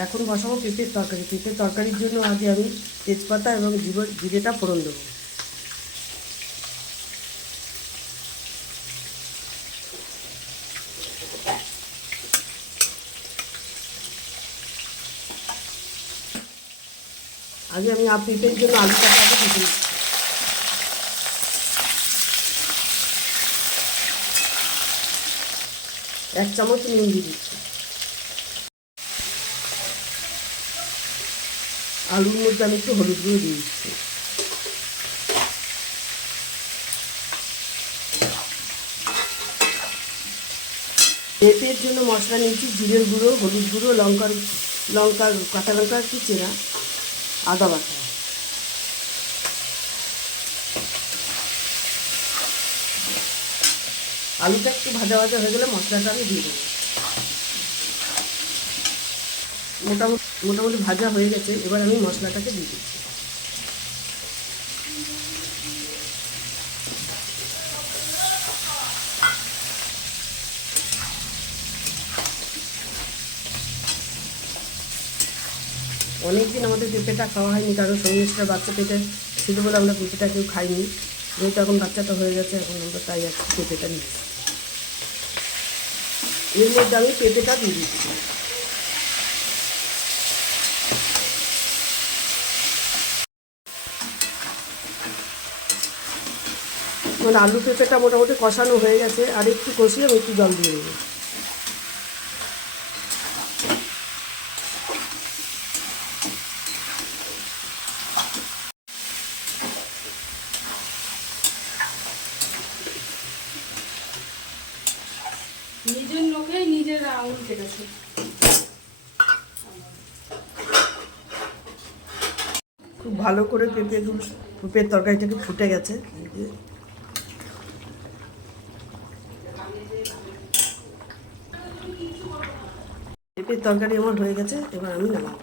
এখন বসাবো পেঁপের তরকারি। পেঁপের তরকারির জন্য আগে আমি তেজপাতা এবং জিরেটা ফোড়ন দেবো। আগে আমি পেঁপের জন্য আলুটাকে ভেজে নিচ্ছি। এক চামচ নুন দিয়ে দিচ্ছি। আলুর মধ্যে আমি একটু হলুদ গুঁড়ো দিয়ে দিচ্ছি। পেঁপের জন্য মশলা নিয়েছি জিরের গুঁড়ো, হলুদ গুঁড়ো, কাঁচা লঙ্কা কি চেরা, আদা বাটা। আলুটা একটু ভাজা ভাজা হয়ে গেলে মশলাটা আমি দিয়ে দেবো। মোটামুটি ভাজা হয়ে গেছে, এবার আমি মশলাটাকে দিয়ে দিচ্ছি। অনেকদিন আমাদের পেঁপেটা খাওয়া হয়নি, কারণ সন্ন্যাসীরা বাচ্চা পেটে ছিল বলে আমরা পেঁপেটা কেউ খাইনি। যেহেতু এখন বাচ্চাটা হয়ে গেছে, এখন আমরা তাই একটু পেঁপেটা নিচ্ছি। এর মধ্যে আমি পেঁপেটা দিয়ে দিচ্ছি। মানে আলু পেঁপেটা মোটামুটি কষানো হয়ে গেছে, আর একটু কষিয়ে আমি একটু জল দিয়ে দেবো। নিজের লোকেই নিজের আঙুল কেটেছে। খুব ভালো করে পেঁপের তরকারিটাকে ফুটে গেছে। পেঁপের তরকারি আমার হয়ে গেছে, এবার আমি নামাবো।